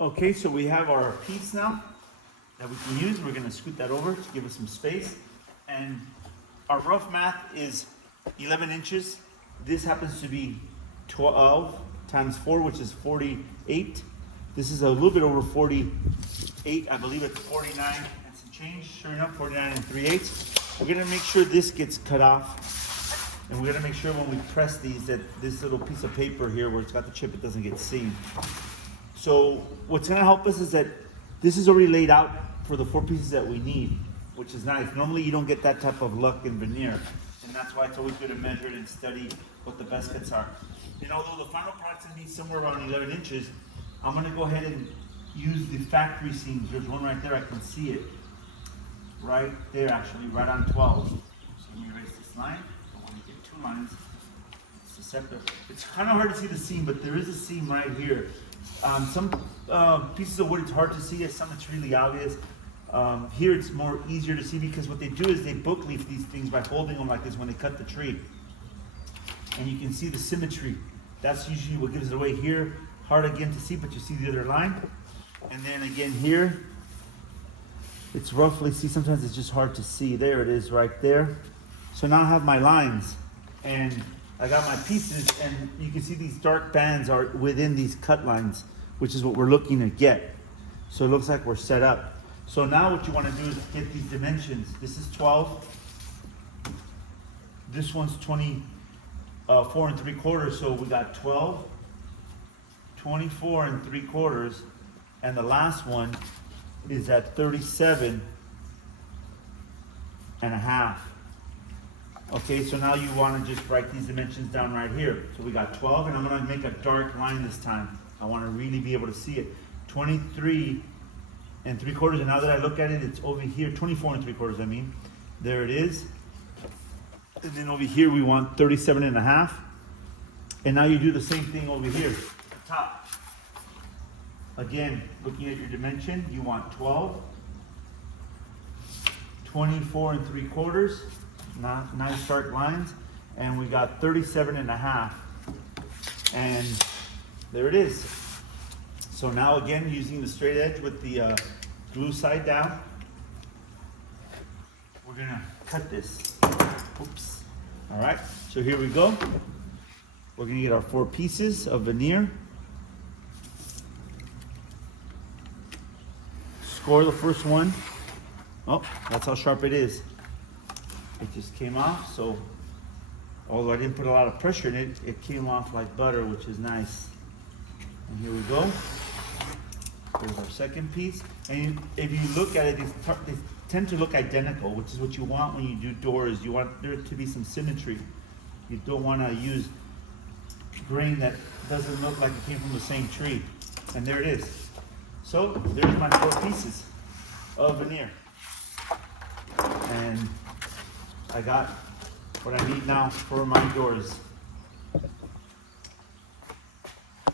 Okay, so we have our piece now that we can use. We're gonna scoot that over to give us some space. And our rough math is 11 inches. This happens to be 12 times 4, which is 48. This is a little bit over 48. I believe it's 49 and some change. Sure enough, 49 and 3/8. We're gonna make sure this gets cut off. And we're gonna make sure when we press these that this little piece of paper here where it's got the chip, it doesn't get seamed. So what's gonna help us is that this is already laid out for the 4 pieces that we need, which is nice. Normally you don't get that type of luck in veneer. And that's why it's always good to measure it and study what the best cuts are. And although the final product's gonna be somewhere around 11 inches, I'm gonna go ahead and use the factory seams. There's one right there, I can see it. Right there actually, right on 12. So let me erase this line. I don't wanna get 2 lines. It's deceptive. It's kind of hard to see the seam, but there is a seam right here. Some pieces of wood, it's hard to see. Some it's really obvious. Here it's more easier to see because what they do is they book leaf these things by holding them like this when they cut the tree. And you can see the symmetry. That's usually what gives it away here. Hard again to see, but you see the other line. And then again here, it's roughly, see sometimes it's just hard to see. There it is right there. So now I have my lines and I got my pieces and you can see these dark bands are within these cut lines, which is what we're looking to get. So it looks like we're set up. So now what you want to do is get these dimensions. This is 12. This one's 24 3/4. So we got 12, 24 3/4. And the last one is at 37 1/2. Okay, so now you want to just write these dimensions down right here. So we got 12, and I'm going to make a dark line this time. I want to really be able to see it. 23 3/4, and now that I look at it, it's over here. 24 3/4, I mean. There it is. And then over here, we want 37 1/2. And now you do the same thing over here, the top. Again, looking at your dimension, you want 12, 24 3/4. Nice dark lines, and we got 37 1/2, and there it is. So now again, using the straight edge with the glue side down, we're gonna cut this. Oops. All right, so here we go. We're gonna get our 4 pieces of veneer. Score the first one. Oh, that's how sharp it is. It just came off, so although I didn't put a lot of pressure in it, it came off like butter, which is nice. And here we go. There's our second piece. And if you look at it, they tend to look identical, which is what you want when you do doors. You want there to be some symmetry. You don't want to use grain that doesn't look like it came from the same tree. And there it is. So there's my 4 pieces of veneer. And I got what I need now for my doors.